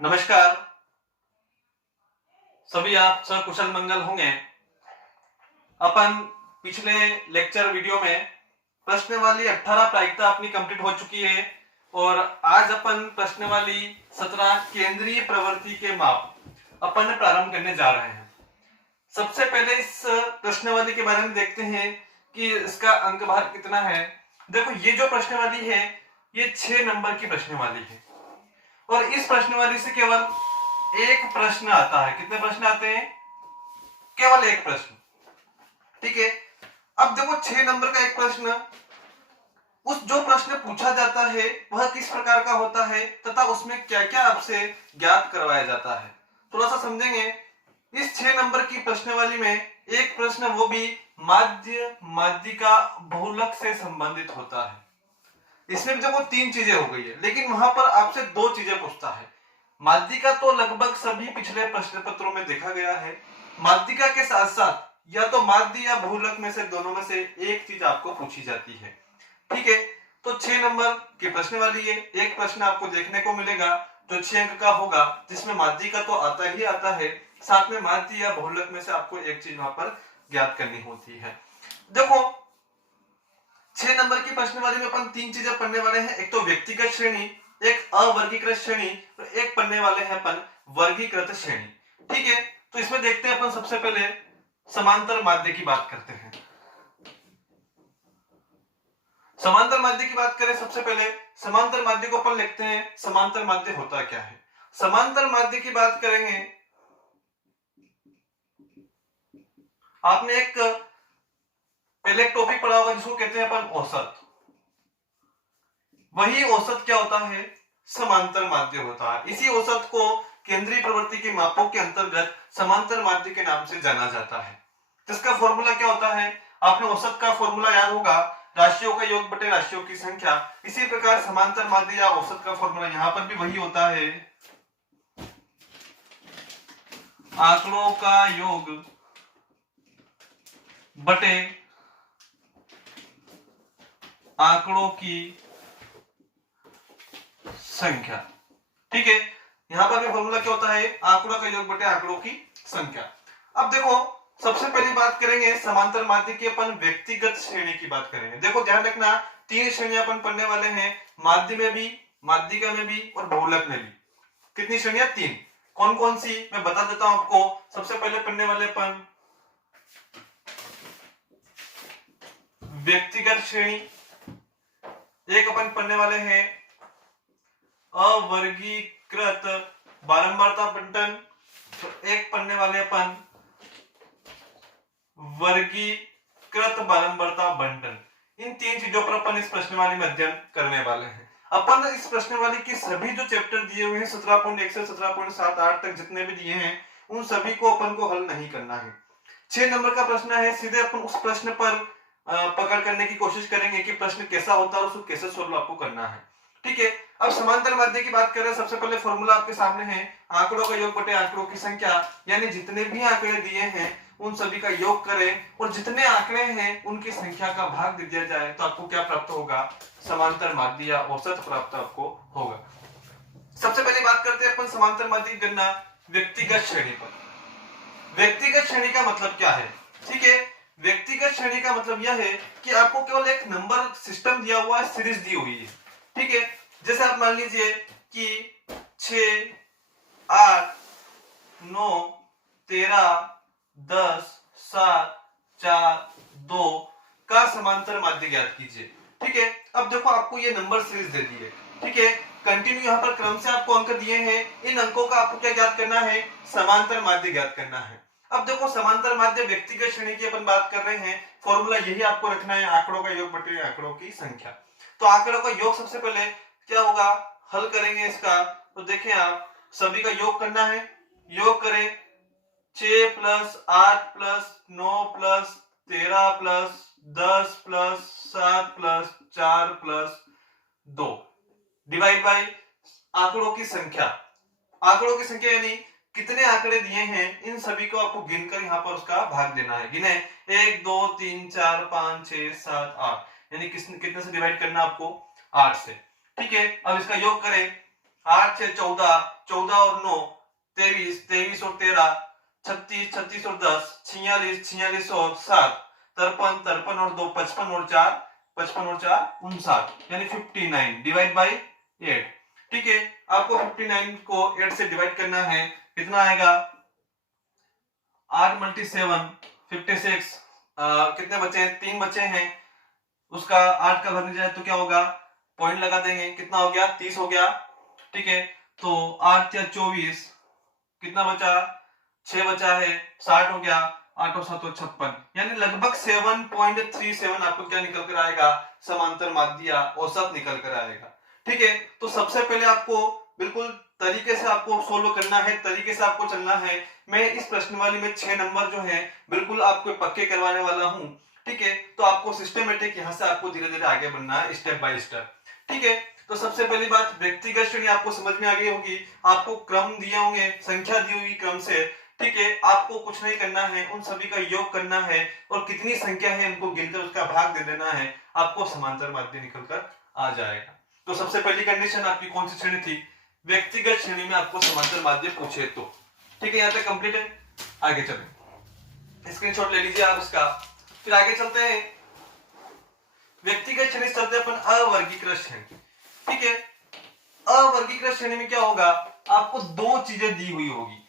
नमस्कार। सभी आप सकुशल मंगल होंगे। अपन पिछले लेक्चर वीडियो में प्रश्नावली 18 प्रायिकता अपनी कंप्लीट हो चुकी है और आज अपन प्रश्नावली 17 केंद्रीय प्रवृत्ति के माप अपन प्रारंभ करने जा रहे हैं। सबसे पहले इस प्रश्नावली के बारे में देखते हैं कि इसका अंक भार कितना है। देखो, ये जो प्रश्नावली है ये 6 नंबर की प्रश्नावली है और इस प्रश्नावली से केवल एक प्रश्न आता है। कितने प्रश्न आते हैं? केवल एक प्रश्न। ठीक है। अब देखो, 6 नंबर का एक प्रश्न, उस जो प्रश्न पूछा जाता है वह किस प्रकार का होता है तथा उसमें क्या क्या आपसे ज्ञात करवाया जाता है, थोड़ा सा समझेंगे। इस 6 नंबर की प्रश्नावली में एक प्रश्न, वो भी माध्य माध्यिका बहुलक से संबंधित होता है। इसमें भी देखो 3 चीजें हो गई है, लेकिन वहां पर आपसे 2 चीजें पूछता है। माध्यिका तो लगभग सभी पिछले प्रश्न पत्रों में देखा गया है। माध्यिका के साथ साथ या तो माध्य या बहुलक में से दोनों में से एक चीज आपको पूछी जाती है। ठीक है। तो 6 नंबर की प्रश्नावली है। एक प्रश्न आपको देखने को मिलेगा जो 6 अंक का होगा, जिसमें माध्यिका तो आता ही आता है, साथ में माध्य या बहुलक में से आपको एक चीज वहां पर ज्ञात करनी होती है। देखो, 6 नंबर की प्रश्नावली में अपन 3 चीजें पढ़ने वाले हैं। एक तो व्यक्तिगत श्रेणी, एक अवर्गीकृत श्रेणी और एक पढ़ने वाले हैं अपन वर्गीकृत श्रेणी। ठीक है। तो इसमें देखते हैं अपन सबसे पहले समांतर माध्य की बात करते हैं। समांतर माध्य की बात करें, सबसे पहले समांतर माध्य को अपन लिखते हैं। समांतर माध्य होता क्या है? समांतर माध्य की बात करेंगे, आपने एक पहले एक टॉपिक पढ़ा होगा जिसको कहते हैं अपन औसत। वही औसत क्या होता है? समांतर माध्य होता है। इसी औसत को केंद्रीय प्रवृत्ति के मापों के अंतर्गत समांतर माध्य के नाम से जाना जाता है। जिसका फॉर्मूला क्या होता है? आपने औसत का फॉर्मूला याद होगा, राशियों का योग बटे राशियों की संख्या। इसी प्रकार समांतर माध्य या औसत का फॉर्मूला यहां पर भी वही होता है, आंकड़ों का योग बटे आंकड़ों की संख्या। ठीक है। यहां पर भी फॉर्मूला क्या होता है? आंकड़ों का योग बटे आंकड़ों की संख्या। अब देखो, सबसे पहली बात करेंगे समांतर माध्य की, अपन व्यक्तिगत श्रेणी की बात करेंगे। देखो ध्यान रखना, 3 श्रेणियां अपन पढ़ने वाले हैं, माध्य में भी, माध्यिका में भी और बहुलक में भी। कितनी श्रेणियां? 3। कौन कौन सी मैं बता देता हूं आपको। सबसे पहले पढ़ने वाले अपन व्यक्तिगत श्रेणी, एक अपन पढ़ने वाले हैं अवर्गीकृत बारंबारता बंटन, तो एक पढ़ने वाले अपन वर्गीकृत बारंबारता बंटन। इन 3 चीजों पर अपन इस प्रश्नावली में अध्ययन करने वाले हैं। अपन इस प्रश्नावली के सभी जो चैप्टर दिए हुए हैं 17.1 से 17.78 तक जितने भी दिए हैं, उन सभी को अपन को हल नहीं करना है। 6 नंबर का प्रश्न है, सीधे अपन उस प्रश्न पर पकड़ करने की कोशिश करेंगे कि प्रश्न कैसा होता है और उसको कैसे सोल्व आपको करना है। ठीक है। अब समांतर माध्य की बात करें, सबसे पहले फॉर्मूला आपके सामने है, आंकड़ों का योग बटे आंकड़ों की संख्या। यानी जितने भी आंकड़े दिए हैं उन सभी का योग करें और जितने आंकड़े हैं उनकी संख्या का भाग दे दिया जाए तो आपको क्या प्राप्त होगा? समांतर माध्य या औसत प्राप्त आपको होगा। सबसे पहले बात करते हैं अपन समांतर माध्य की गणना व्यक्तिगत श्रेणी पर। व्यक्तिगत श्रेणी का मतलब क्या है? ठीक है। व्यक्तिगत श्रेणी का मतलब यह है कि आपको केवल एक नंबर सिस्टम दिया हुआ है, सीरीज दी हुई है। ठीक है। जैसे आप मान लीजिए कि 6, 8, 9, 13, 10, 7, 4, 2 का समांतर माध्य ज्ञात कीजिए। ठीक है। अब देखो, आपको ये नंबर सीरीज दे दी है। ठीक है। कंटिन्यू यहाँ पर क्रम से आपको अंक दिए हैं, इन अंकों का आपको क्या ज्ञात करना है? समांतर माध्य ज्ञात करना है। अब देखो, समांतर माध्य व्यक्तिगत श्रेणी की अपन बात कर रहे हैं, फॉर्मूला यही आपको रखना है, आंकड़ों का योग बटे आंकड़ों की संख्या। तो आंकड़ों का योग सबसे पहले क्या होगा? हल करेंगे इसका, तो देखें आप, सभी का योग करना है। योग करें, 6 plus 8 plus 9 plus 13 plus 10 plus 7 plus 4 plus 2 divide by आंकड़ों की संख्या। आंकड़ों की संख्या यानी कितने आंकड़े दिए हैं, इन सभी को आपको गिनकर यहाँ पर उसका भाग देना है। गिने 1 2 3 4 5 6 7 8, यानी कितने से डिवाइड करना आपको? 8 से। ठीक है। अब इसका योग करें, 8 6 14, 14 और 9 23, 23 और 13 36, 36 और 10 46, 46 और 7 53, 53 और 2 55 और 4 55 और 4 59, यानी 59 डिवाइड बाई 8। ठीक है, आपको 59 को 8 से डिवाइड करना है, कितना आएगा 8 मल्टी 7 56, कितने बचे हैं 3 बचे हैं, उसका 8 का भरने जाए तो क्या होगा, पॉइंट लगा देंगे, कितना हो गया 30 हो गया। ठीक है, तो 8 या 24, कितना बचा 6 बचा है 60 हो गया, 8 और 7 और 56, यानी लगभग 7.37 आपको क्या निकल कर आएगा, समांतर माध्य औसत निकल कर आएगा। ठीक है, तो सबसे पहले आपको बिल्कुल तरीके से आपको सोल्व करना है, तरीके से आपको चलना है। मैं इस प्रश्नवाली में 6 नंबर जो है बिल्कुल आपको पक्के करवाने वाला हूं। ठीक है, तो आपको सिस्टमेटिक यहां से आपको धीरे धीरे आगे बढ़ना है, स्टेप बाय स्टेप। ठीक है, तो सबसे पहली बात व्यक्तिगत श्रेणी आपको समझ में आ गई होगी, आपको क्रम दिए होंगे, संख्या दी होगी क्रम से। ठीक है, आपको कुछ नहीं करना है, उन सभी का योग करना है और कितनी संख्या है उनको गिनकर उसका भाग दे देना है, आपको समांतर माध्य निकल कर आ जाएगा। तो सबसे पहली कंडीशन आपकी कौन सी श्रेणी थी, व्यक्तिगत श्रेणी में आपको समांतर माध्य पूछे तो। ठीक है, यहाँ तक कंप्लीट है, आगे चलें, स्क्रीनशॉट ले लीजिए आप उसका, फिर आगे चलते हैं। व्यक्तिगत श्रेणी चलते अपन अवर्गीकृत श्रेणी। ठीक है, अवर्गीकृत श्रेणी में क्या होगा, आपको दो चीजें दी हुई होगी,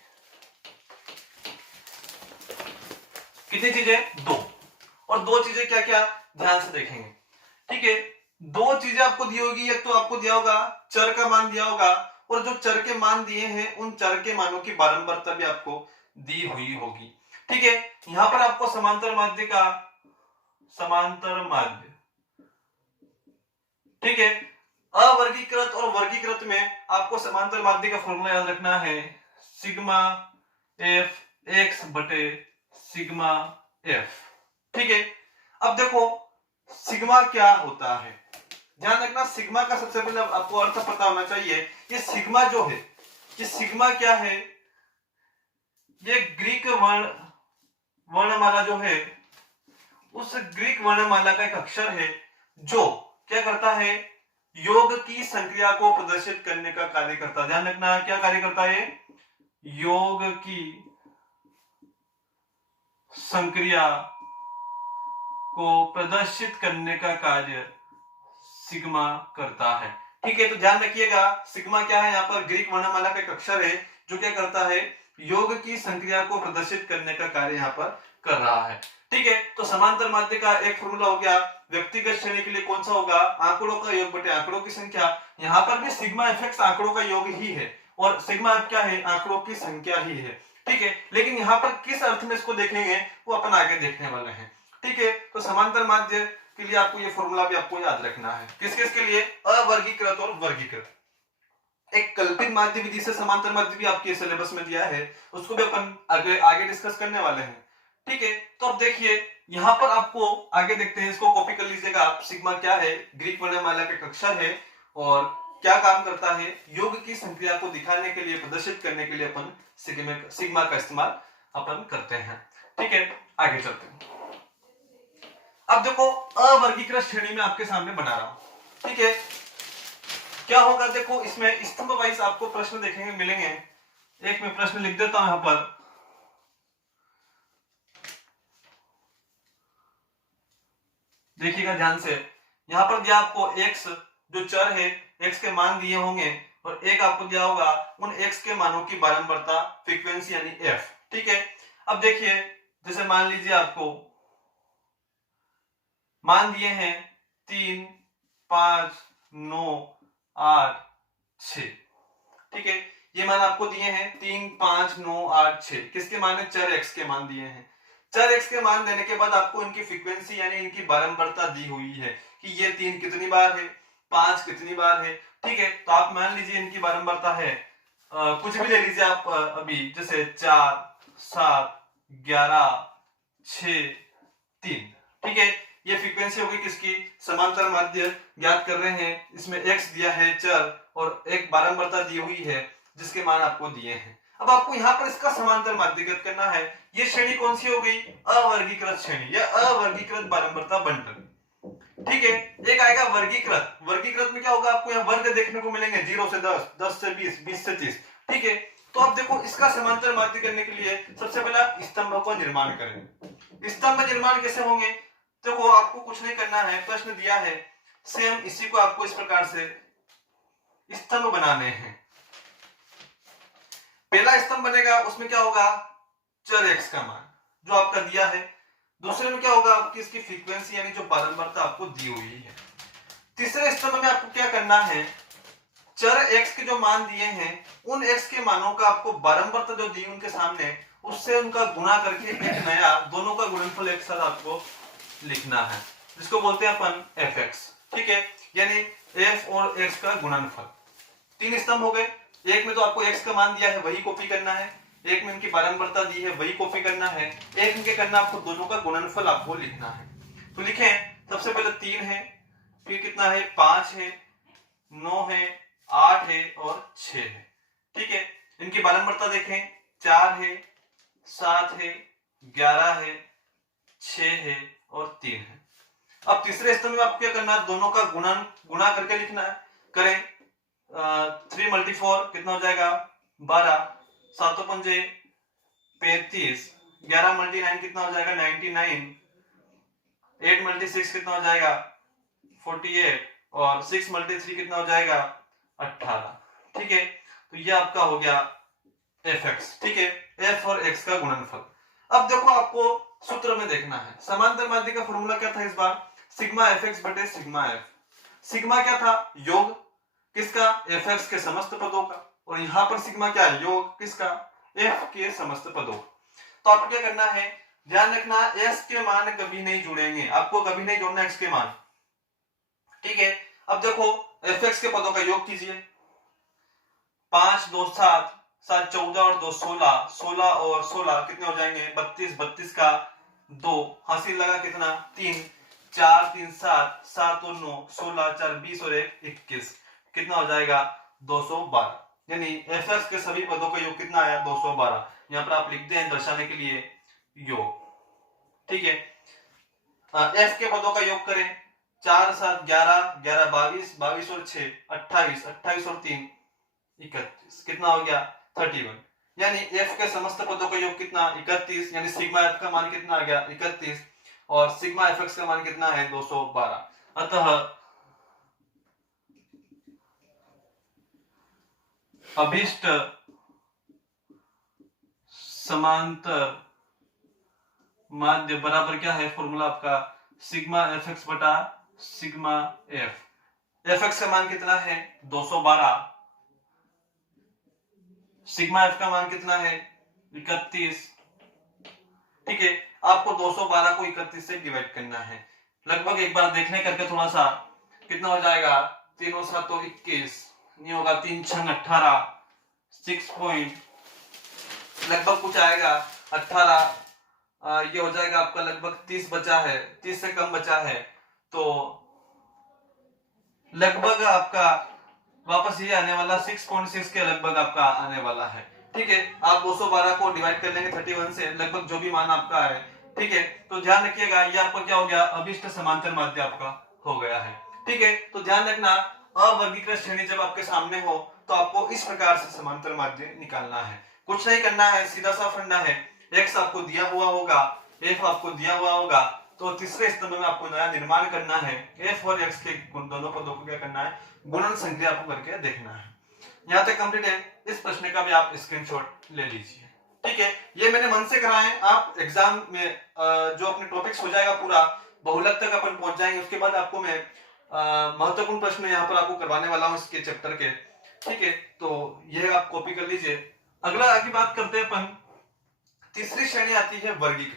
कितनी चीजें, दो, और दो चीजें क्या क्या ध्यान से देखेंगे। ठीक है, दो चीजें आपको दी होगी, एक तो आपको दिया होगा चर का मान दिया होगा, और जो चर के मान दिए हैं उन चर के मानों की बारंबारता भी आपको दी हुई होगी। ठीक है, यहां पर आपको समांतर माध्य का समांतर माध्य, ठीक है, अवर्गीकृत और वर्गीकृत में आपको समांतर माध्य का फॉर्मूला याद रखना है, सिग्मा एफ एक्स बटे सिग्मा एफ। ठीक है, अब देखो सिग्मा क्या होता है, ध्यान रखना सिग्मा का सबसे पहले आपको अर्थ पता होना चाहिए। ये सिग्मा जो है, ये सिग्मा क्या है, ये ग्रीक वर्णमाला जो है, उस ग्रीक वर्णमाला का एक अक्षर है जो क्या करता है, योग की संक्रिया को प्रदर्शित करने का कार्य करता है। ध्यान रखना क्या कार्य करता है, योग की संक्रिया को प्रदर्शित करने का कार्य सिग्मा करता है। ठीक है, तो ध्यान रखिएगा सिग्मा क्या है, यहाँ पर ग्रीक वर्णमाला का एक अक्षर है जो क्या करता है, योग की संक्रिया को प्रदर्शित करने का कार्य यहाँ पर कर रहा है। ठीक है, तो समांतर माध्य का एक फॉर्मूला हो गया, व्यक्तिगत श्रेणी के लिए कौन सा होगा, आंकड़ों का योग बटे आंकड़ों की संख्या। यहाँ पर भी सिग्मा एफ आंकड़ों का योग ही है और सिग्मा एफ क्या है, आंकड़ों की संख्या ही है। ठीक है, लेकिन यहाँ पर किस अर्थ में इसको देखेंगे वो अपन आगे देखने वाले हैं। ठीक है, तो समांतर माध्य के लिए आपको ये फॉर्मूला भी आपको याद रखना है, किस किस के लिए, अवर्गीकृत और वर्गीकृत। एक कल्पित माध्य विधि से समांतर माध्य भी आपके सिलेबस में दिया है, उसको भी अपन आगे डिस्कस करने वाले हैं। ठीक है, तो अब देखिए यहां पर आपको आगे देखते हैं, इसको कॉपी कर लीजिएगा आप। सिग्मा क्या है, ग्रीक वर्णमाला का अक्षर है और क्या काम करता है, योग की संक्रिया को दिखाने के लिए, प्रदर्शित करने के लिए अपन सिग्मा का इस्तेमाल अपन करते हैं। ठीक है, आगे चलते हैं। अब देखो अवर्गीकृत श्रेणी में आपके सामने बना रहा हूं। ठीक है, क्या होगा, देखो इसमें स्तंभ वाइज आपको प्रश्न देखेंगे मिलेंगे। एक मैं प्रश्न लिख देता हूं यहां पर, देखिएगा ध्यान से। यहां पर दिया आपको x जो चर है, x के मान दिए होंगे और एक आपको दिया होगा उन x के मानों की बारंबारता, फ्रीक्वेंसी यानी f। ठीक है, अब देखिए जैसे मान लीजिए आपको मान दिए हैं 3 5 9 8 6। ठीक है, ये मान आपको दिए हैं 3 5 9 8 6, किसके मान है, चर x के मान दिए हैं। चर x के मान देने के बाद आपको इनकी फ्रीक्वेंसी यानी इनकी बारंबारता दी हुई है कि ये 3 कितनी बार है, 5 कितनी बार है। ठीक है, तो आप मान लीजिए इनकी बारंबारता है कुछ भी ले लीजिए आप, अभी जैसे 4 7 11 6 3। ठीक है, ये फ्रीक्वेंसी होगी किसकी, समांतर माध्य ज्ञात कर रहे हैं, इसमें x दिया है चर और एक बारंबारता दी हुई है जिसके मान आपको दिए हैं। अब आपको यहाँ पर इसका समांतर माध्य ज्ञात करना है। ये श्रेणी कौन सी हो गई, अवर्गीकृत श्रेणी या अवर्गीकृत बारंबारता बंटन। ठीक है। एक आएगा वर्गीकृत। वर्गीकृत में क्या होगा, आपको यहाँ वर्ग देखने को मिलेंगे 0 से 10, 10 से 20, 20 से 30। ठीक है, तो अब देखो इसका समांतर माध्य करने के लिए सबसे पहले आप स्तंभ का निर्माण करें। स्तंभ निर्माण कैसे होंगे, देखो आपको कुछ नहीं करना है, प्रश्न दिया है सेम इसी को आपको इस प्रकार से स्तंभ बनाने हैं। पहला स्तंभ बनेगा, उसमें क्या होगा, चर x का मान जो आपका दिया है। दूसरे में क्या होगा, आपकी इसकी फ्रीक्वेंसी यानी जो बारंबारता आपको दी हुई है। तीसरे स्तंभ में आपको क्या करना है, चर x के जो मान दिए हैं उन x के मानों का आपको बारंबारता जो दी उनके सामने, उससे उनका गुणा करके एक नया दोनों का गुणनफल एक साथ आपको लिखना है, जिसको बोलते हैं अपन fx। ठीक है, यानी f और x का गुणनफल। तीन स्तंभ हो गए। एक में तो आपको x का मान दिया है वही कॉपी करना है, एक में इनकी बारंबारता दी है वही कॉपी करना है, एक में क्या करना, आपको दोनों का गुणनफल आपको लिखना है। तो लिखें, सबसे पहले 3 है, फिर कितना है 5 है, 9 है, 8 है और 6 है। ठीक है, इनकी बारंबारता देखें, 4 है, 7 है, 11 है, 6 है और 3 है। अब तीसरे स्तंभ में आपको क्या करना है, दोनों का गुणा करके लिखना है। करें, 3 × 4 कितना हो जाएगा 12, 7 पंजे 35, 11 × 9 कितना हो जाएगा 99, 8 × 6 कितना हो जाएगा 48 और 6 × 3 कितना हो जाएगा 18। ठीक है, तो ये आपका हो गया fx। ठीक है, f और x का गुणनफल। अब देखो आपको सूत्र में देखना है, समांतर माध्य का फॉर्मूला क्या था इस बार, सिग्मा fx बटे सिग्मा f। सिग्मा क्या था, योग किसका, fx के समस्त पदों का, और यहां पर सिग्मा क्या है, योग किसका, f के समस्त पदों का। तो आपको क्या करना है, ध्यान रखना s के मान कभी नहीं जुड़ेंगे, आपको कभी नहीं जोड़ना x के मान। ठीक है, अब देखो fx के पदों का योग कीजिए, 5 2 7, 7 14 और 2 16, 16 और 16 कितने हो जाएंगे 32, 32 का 2 हासिल लगा कितना 3, 4 3 7, 7 और 9 16, 4 20 और 1 21 कितना हो जाएगा 212। यानी fx के सभी पदों का योग कितना आया 212। यहाँ पर आप लिखते हैं दर्शाने के लिए योग। ठीक है, f के पदों का योग करें, 4 7 11, 11 22, 22 और 6 28, 28 और 3 31 कितना हो गया 31। यानी f के समस्त पदों का योग कितना 31, यानी सिग्मा f का मान कितना आ गया 31 और सिग्मा fx का मान कितना है 212। अतः अभिष्ट समांतर माध्य बराबर क्या है, फॉर्मूला आपका सिग्मा fx बटा सिग्मा f। fx का मान कितना है 212, सिग्मा f का मान कितना है 31। ठीक है, आपको 212 को 31 से डिवाइड करना है। लगभग एक बार देखने करके थोड़ा सा कितना हो जाएगा, 3 और 7 तो 21 नहीं होगा, 3 6 18, 6 पॉइंट लगभग कुछ आएगा 18, ये हो जाएगा आपका लगभग 30 बचा है, 30 से कम बचा है, तो लगभग आपका वापस ये आने वाला 6.6 के लगभग आपका आने वाला है। ठीक है, आप 212 को डिवाइड कर लेंगे 31 से, लगभग जो भी मान आपका है। ठीक है, तो ध्यान रखिएगा ये आपका क्या हो गया, अभिष्ट समांतर माध्य आपका हो गया है। ठीक है, तो ध्यान रखना अवर्गीकृत श्रेणी जब आपके सामने हो तो आपको इस प्रकार से समांतर माध्य निकालना है। कुछ नहीं करना है, सीधा सा फंडा है, x आपको दिया हुआ होगा, f आपको दिया हुआ होगा, तो तीसरे स्तंभ में आपको नया निर्माण करना है, f और x के दोनों पदों को क्या करना है, गुणन संक्रिया आपको करके देखना है। यहाँ तक कंप्लीट है, इस प्रश्न का भी आप स्क्रीनशॉट ले लीजिए। ठीक है, ये मैंने मन से कराए, आप एग्जाम में जो अपने टॉपिक्स हो जाएगा पूरा बहुलक तक अपन पहुंच जाएंगे, उसके बाद आपको मैं महत्वपूर्ण प्रश्न यहाँ पर आपको करवाने वाला हूँ इसके चैप्टर के। ठीक है, तो यह आप कॉपी कर लीजिए। अगला आगे बात करते हैं अपन, तीसरी श्रेणी आती है वर्गीकृत।